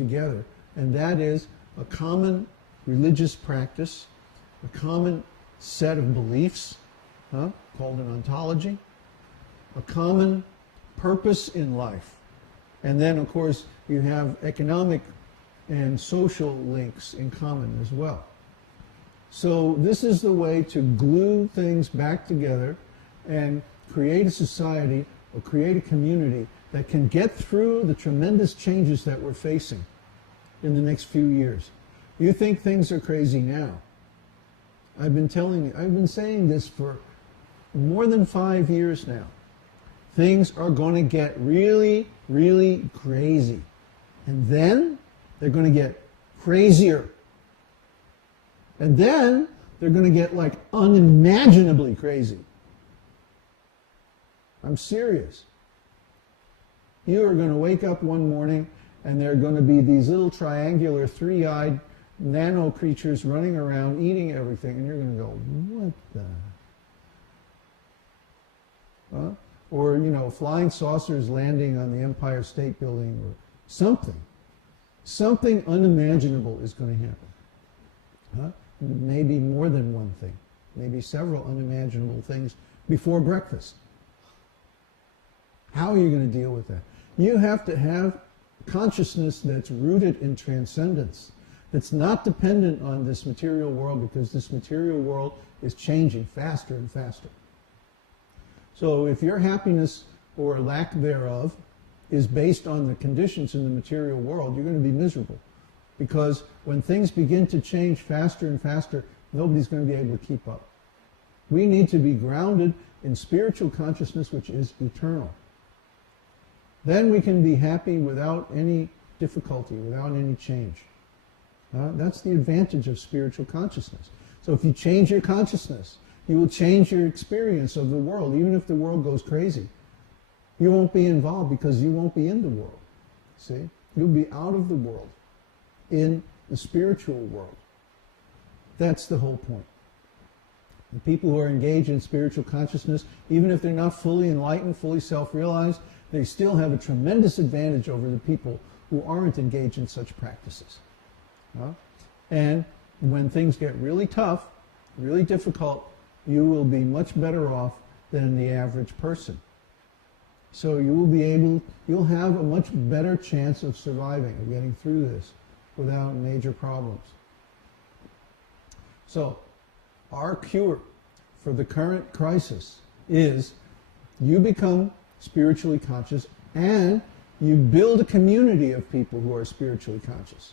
together, and that is a common religious practice, a common set of beliefs, called an ontology, a common purpose in life, and then, of course, you have economic and social links in common as well. So this is the way to glue things back together and create a society or create a community that can get through the tremendous changes that we're facing in the next few years. You think things are crazy now. I've been saying this for more than 5 years now. Things are going to get really, really crazy. And then they're going to get crazier. And then they're going to get like unimaginably crazy. I'm serious. You are going to wake up one morning and there are going to be these little triangular, three-eyed nano creatures running around eating everything, and you're going to go, what the? Huh? Or, flying saucers landing on the Empire State Building or something. Something unimaginable is going to happen. Huh? Maybe more than one thing. Maybe several unimaginable things before breakfast. How are you going to deal with that? You have to have consciousness that's rooted in transcendence, that's not dependent on this material world, because this material world is changing faster and faster. So if your happiness or lack thereof is based on the conditions in the material world, you're going to be miserable. Because when things begin to change faster and faster, nobody's going to be able to keep up. We need to be grounded in spiritual consciousness, which is eternal. Then we can be happy without any difficulty, without any change. That's the advantage of spiritual consciousness. So if you change your consciousness, you will change your experience of the world. Even if the world goes crazy, you won't be involved because you won't be in the world. See? You'll be out of the world, in the spiritual world. That's the whole point. The people who are engaged in spiritual consciousness, even if they're not fully enlightened, fully self-realized, they still have a tremendous advantage over the people who aren't engaged in such practices. And when things get really tough, really difficult, you will be much better off than the average person. So you'll have a much better chance of surviving, of getting through this without major problems. So our cure for the current crisis is you become spiritually conscious and you build a community of people who are spiritually conscious.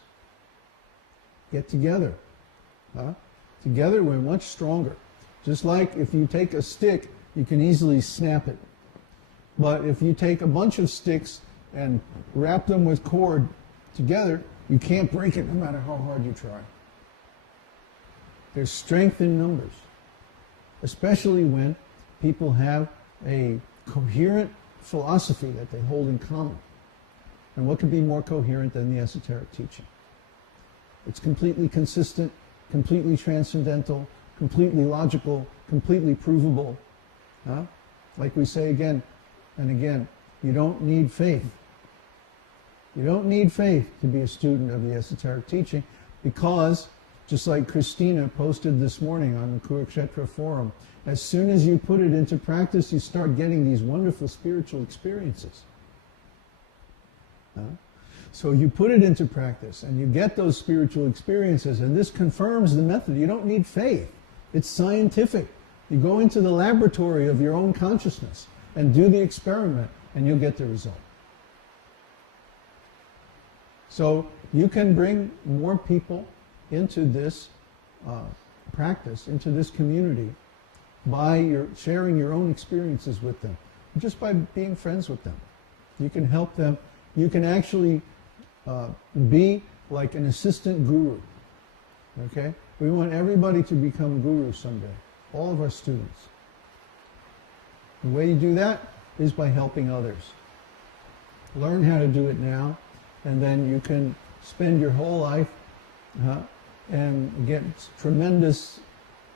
Get together. Together we're much stronger. Just like if you take a stick, you can easily snap it. But if you take a bunch of sticks and wrap them with cord together, you can't break it no matter how hard you try. There's strength in numbers, especially when people have a coherent philosophy that they hold in common. And what could be more coherent than the esoteric teaching? It's completely consistent, completely transcendental, completely logical, completely provable. Like we say again and again, you don't need faith. You don't need faith to be a student of the esoteric teaching, because, just like Christina posted this morning on the Kurukshetra forum, as soon as you put it into practice, you start getting these wonderful spiritual experiences. So you put it into practice and you get those spiritual experiences, and this confirms the method. You don't need faith. It's scientific. You go into the laboratory of your own consciousness and do the experiment, and you'll get the result. So you can bring more people into this practice, into this community, by sharing your own experiences with them, just by being friends with them. You can help them. You can actually be like an assistant guru. Okay? We want everybody to become gurus someday, all of our students. The way you do that is by helping others. Learn how to do it now, and then you can spend your whole life and get tremendous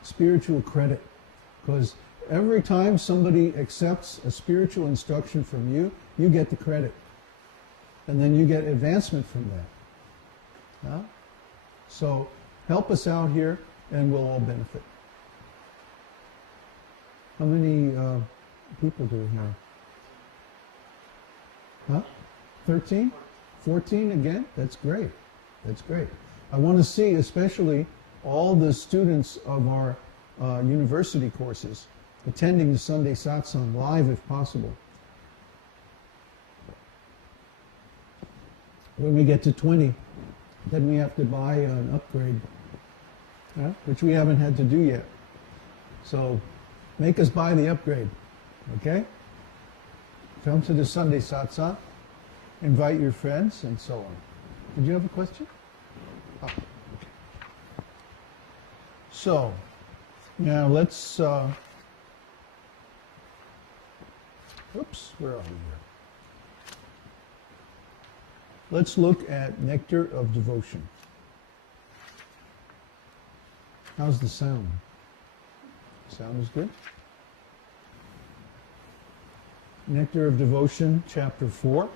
spiritual credit. Because every time somebody accepts a spiritual instruction from you, you get the credit. And then you get advancement from that. Huh? So help us out here and we'll all benefit. How many people do we have? Huh? 13? 14 again? That's great. That's great. I want to see especially all the students of our university courses attending the Sunday Satsang live if possible. When we get to 20, then we have to buy an upgrade, which we haven't had to do yet. So make us buy the upgrade, okay? Come to the Sunday Satsang, invite your friends, and so on. Did you have a question? Oh, okay. So, now let's, oops, where are we here? Let's look at Nectar of Devotion. How's the sound? Sound is good? Nectar of Devotion, Chapter 4.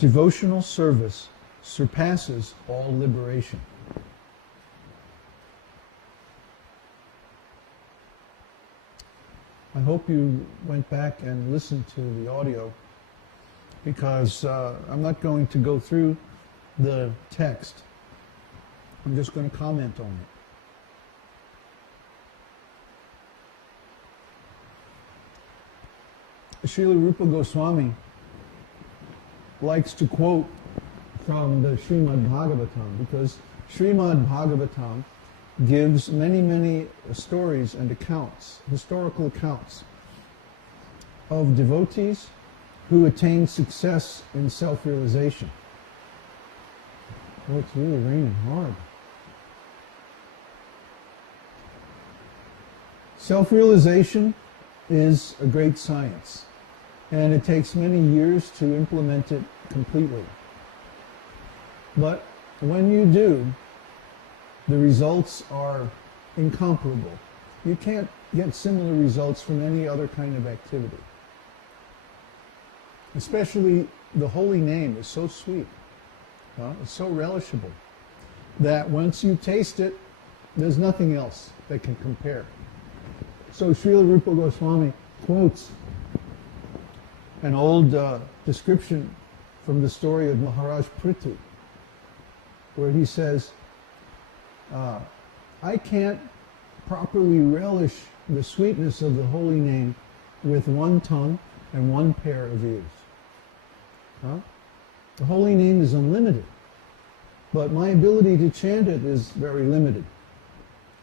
Devotional service surpasses all liberation. I hope you went back and listened to the audio, because I'm not going to go through the text. I'm just going to comment on it. Srila Rupa Goswami likes to quote from the Śrīmad-Bhāgavatam, because Śrīmad-Bhāgavatam gives many stories and accounts, historical accounts, of devotees who attain success in self-realization. Oh, it's really raining hard. Self-realization is a great science, and it takes many years to implement it completely. But when you do, the results are incomparable. You can't get similar results from any other kind of activity. Especially the holy name is so sweet, it's so relishable, that once you taste it, there's nothing else that can compare. So Srila Rupa Goswami quotes an old description from the story of Maharaj Prithu, where he says, I can't properly relish the sweetness of the holy name with one tongue and one pair of ears. The holy name is unlimited, but my ability to chant it is very limited.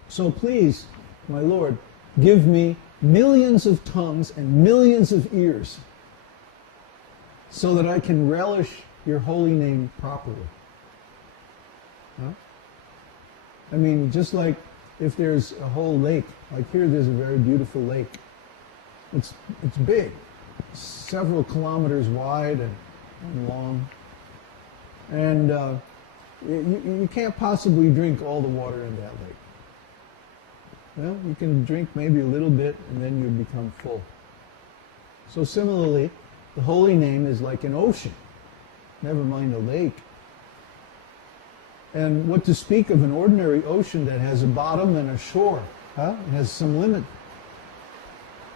So please, my Lord, give me millions of tongues and millions of ears so that I can relish your holy name properly. I mean, just like if there's a whole lake, like here there's a very beautiful lake. It's big, several kilometers wide and long. And you can't possibly drink all the water in that lake. Well, you can drink maybe a little bit and then you become full. So similarly, the holy name is like an ocean, never mind a lake. And what to speak of an ordinary ocean that has a bottom and a shore? It has some limit.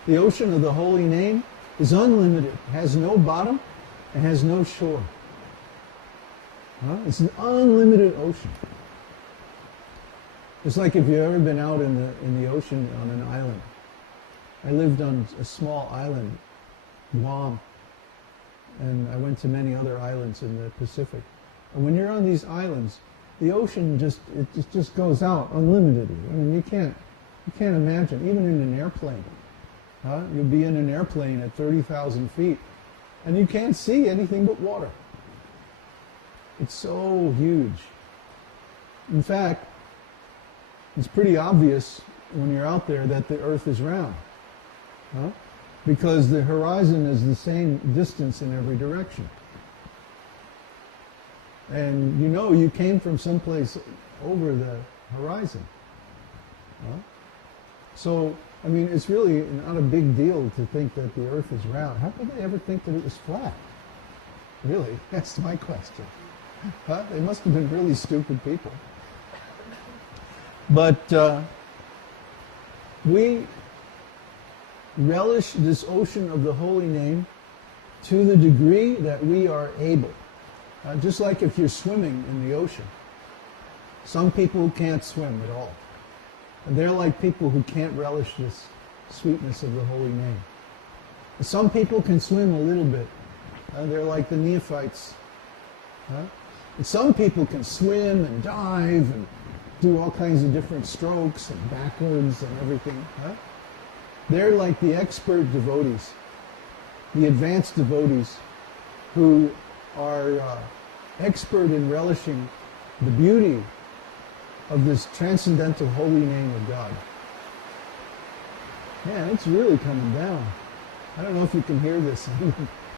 The ocean of the holy name is unlimited, has no bottom, and has no shore. It's an unlimited ocean. It's like if you've ever been out in the ocean on an island. I lived on a small island, Guam, and I went to many other islands in the Pacific. And when you're on these islands, the ocean just goes out unlimitedly. I mean, you can't imagine, even in an airplane. You'll be in an airplane at 30,000 feet, and you can't see anything but water. It's so huge. In fact, it's pretty obvious when you're out there that the earth is round. Because the horizon is the same distance in every direction. And you know you came from someplace over the horizon. So, I mean, it's really not a big deal to think that the earth is round. How could they ever think that it was flat? Really, that's my question. Huh? They must have been really stupid people. But we relish this ocean of the holy name to the degree that we are able. Just like if you're swimming in the ocean. Some people can't swim at all. And they're like people who can't relish this sweetness of the holy name. Some people can swim a little bit. They're like the neophytes. And some people can swim and dive and do all kinds of different strokes and backwards and everything. They're like the expert devotees, the advanced devotees who are expert in relishing the beauty of this transcendental holy name of God. Man, it's really coming down. I don't know if you can hear this.